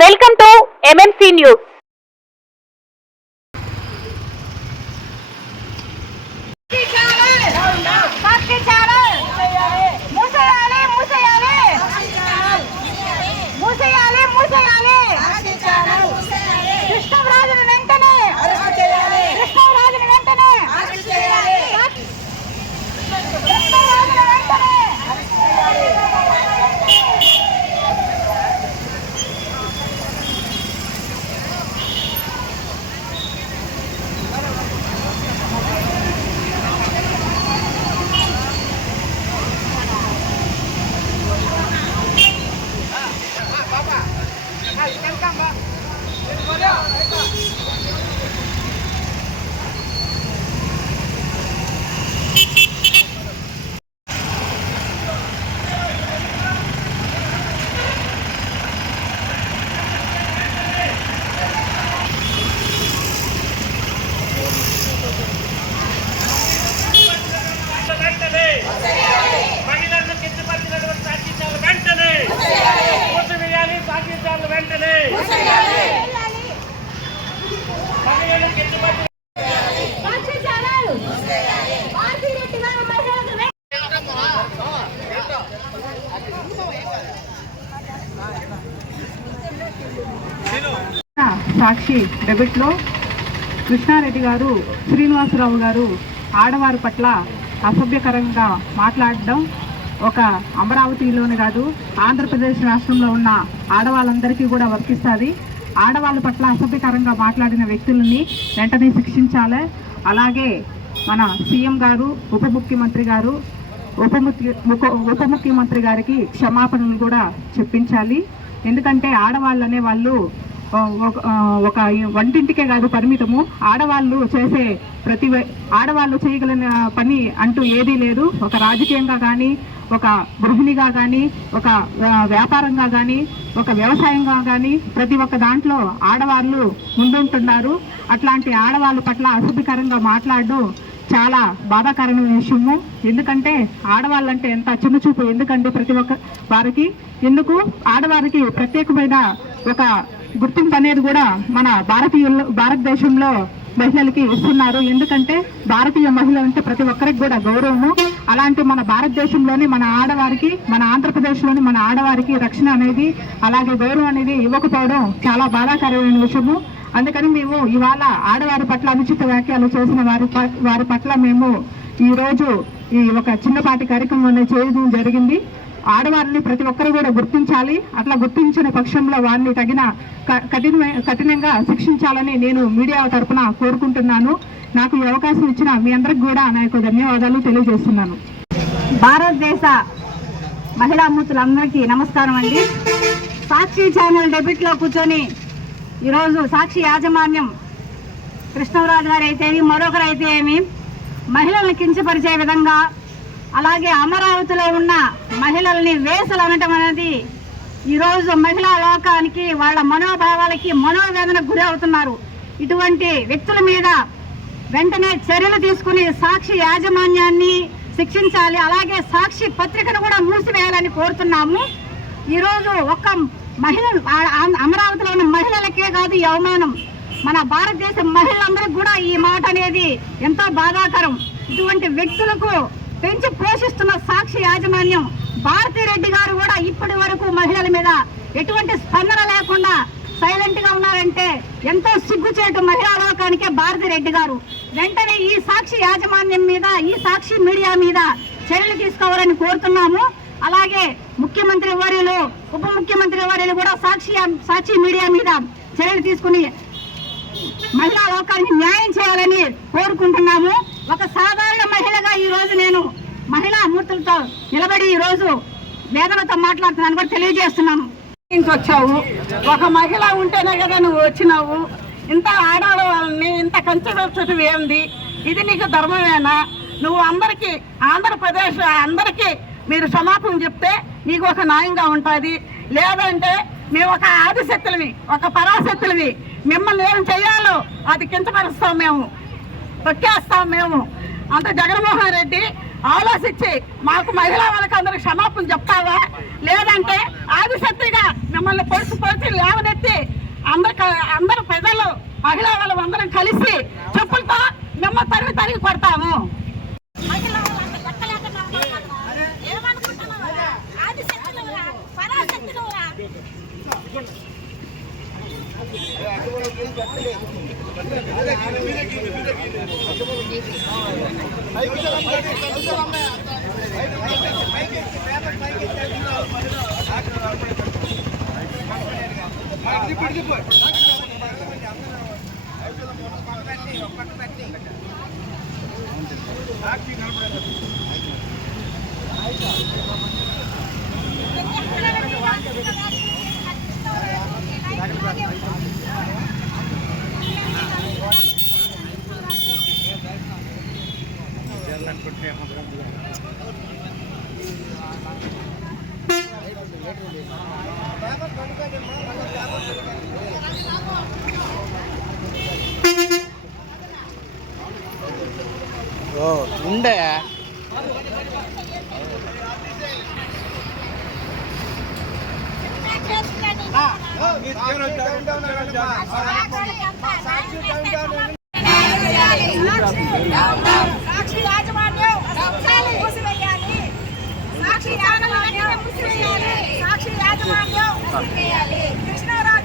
Welcome to MMC news. Sakshi డెబిట్లో కృష్ణారెడ్డి గారు, శ్రీనివాసరావు గారు ఆడవారి పట్ల అసభ్యకరంగా మాట్లాడడం ఒక అమరావతిలోనే కాదు ఆంధ్రప్రదేశ్ రాష్ట్రంలో ఉన్న ఆడవాళ్ళందరికీ కూడా వర్తిస్తుంది. ఆడవాళ్ళ పట్ల అసభ్యకరంగా మాట్లాడిన వ్యక్తులని వెంటనే శిక్షించాలి. అలాగే మన సీఎం గారు, ఉప ముఖ్యమంత్రి గారికి క్షమాపణలు కూడా చెప్పించాలి. ఎందుకంటే ఆడవాళ్ళు అనే వాళ్ళు ఒక వంటింటికే కాదు పరిమితము. ఆడవాళ్ళు చేసే ఆడవాళ్ళు చేయగలిగిన పని అంటూ ఏదీ లేదు. ఒక రాజకీయంగా కానీ, ఒక గృహిణిగా కానీ, ఒక వ్యాపారంగా కానీ, ఒక వ్యవసాయంగా కానీ ప్రతి ఒక్క దాంట్లో ఆడవాళ్ళు ముందుంటున్నారు. అట్లాంటి ఆడవాళ్ళ పట్ల అసభ్యకరంగా మాట్లాడడం చాలా బాధాకరమైన విషయము. ఎందుకంటే ఆడవాళ్ళంటే ఎంత చిన్నచూపు ఎందుకంటే ప్రతి ఒక్క వారికి ఆడవారికి ప్రత్యేకమైన ఒక గుర్తింపు అనేది కూడా మన భారతదేశంలో మహిళలకి ఇస్తున్నారు. ఎందుకంటే భారతీయ మహిళ అంటే ప్రతి ఒక్కరికి కూడా గౌరవము. అలాంటి మన భారతదేశంలోని మన ఆడవారికి, మన ఆంధ్రప్రదేశ్లోని మన ఆడవారికి రక్షణ అనేది, అలాగే గౌరవం అనేది ఇవ్వకపోవడం చాలా బాధాకరమైన విషయము. అందుకని మేము ఇవాళ ఆడవారి పట్ల అనుచిత వ్యాఖ్యలు చేసిన వారి పట్ల మేము ఈరోజు ఈ ఒక చిన్నపాటి కార్యక్రమం చేయడం జరిగింది. ఆడవారిని ప్రతి ఒక్కరు కూడా గుర్తించాలి. అట్లా గుర్తించిన పక్షంలో వారిని తగిన కఠినంగా శిక్షించాలని నేను మీడియా తరఫున కోరుకుంటున్నాను. నాకు ఈ అవకాశం ఇచ్చిన మీ అందరికి కూడా నా యొక్క ధన్యవాదాలు తెలియజేస్తున్నాను. భారతదేశ మహిళా మూర్తులందరికీ నమస్కారం అండి. సాక్షి ఛానల్ డెబిట్లో కూర్చొని ఈరోజు సాక్షి యాజమాన్యం కృష్ణరాజు గారు అయితే మరొకరైతే ఏమి మహిళలను కించపరిచే విధంగా, అలాగే అమరావతిలో ఉన్న మహిళల్ని వేసలు అనటం అనేది ఈరోజు మహిళా లోకానికి, వాళ్ళ మనోభావాలకి మనోవేదనకు గురి అవుతున్నారు. ఇటువంటి వ్యక్తుల మీద వెంటనే చర్యలు తీసుకుని సాక్షి యాజమాన్యాన్ని శిక్షించాలి. అలాగే సాక్షి పత్రికను కూడా మూసివేయాలని కోరుతున్నాము. ఈరోజు ఒక్క అమరావతిలో ఉన్న మహిళలకే కాదు ఈ అవమానం, మన భారతదేశ మహిళలందరికీ కూడా ఈ మాట అనేది ఎంతో బాధాకరం. ఇటువంటి వ్యక్తులకు పెంచి పోషిస్తున్న సాక్షి యాజమాన్యం భారతిరెడ్డి గారు కూడా ఇప్పటి వరకు మహిళల మీద ఎటువంటి స్పందన లేకుండా సైలెంట్ గా ఉన్నారంటే ఎంతో సిగ్గుచేటు మహిళా లోకానికే భారతిరెడ్డి గారు. వెంటనే ఈ సాక్షి యాజమాన్యం మీద, ఈ సాక్షి మీడియా మీద చర్యలు తీసుకోవాలని కోరుతున్నాము. అలాగే ముఖ్యమంత్రి వర్యులు, ఉప ముఖ్యమంత్రి వర్యులు కూడా సాక్షి మీడియా మీద చర్యలు తీసుకుని మహిళా లోకానికి న్యాయం చేయాలని కోరుకుంటున్నాము. ఒక సాధారణ మహిళగా ఈ రోజు నేను మహిళా మూర్తులతో నిలబడి ఈ రోజు వేదనతో మాట్లాడుతున్నాను కూడా తెలియజేస్తున్నాను. వచ్చావు, ఒక మహిళ ఉంటేనే కదా నువ్వు వచ్చినావు. ఇంత ఆడవాళ్ళని ఇంత కంచె ఏంది? ఇది నీకు ధర్మమేనా? నువ్వు అందరికీ, ఆంధ్రప్రదేశ్ అందరికీ మీరు క్షమాపణ చెప్తే నీకు ఒక న్యాయంగా ఉంటుంది. లేదంటే మేము ఒక ఆదిశక్తులవి, ఒక పరాశక్తులవి, మిమ్మల్ని ఏం చెయ్యాలో అది కించపరుస్తాం, మేము తొక్కేస్తాం. మేము అంత జగన్మోహన్ రెడ్డి ఆలోచించి మాకు మహిళా వాళ్ళకి అందరికి క్షమాపణ చెప్తావా? లేదంటే ఆదిశక్తిగా మిమ్మల్ని పొడిచి లేవనెత్తి మహిళా వాళ్ళం అందరం కలిసి చెప్పులతో మిమ్మల్ని తరిగి కొడతాము. ఉండే సాక్షి యాజమాన్యం మూసివేయాలి. సాక్షి యాజమాన్యం మూసివేయాలి. సాక్షి యాజమాన్యం మూసివేయాలి. కృష్ణారావు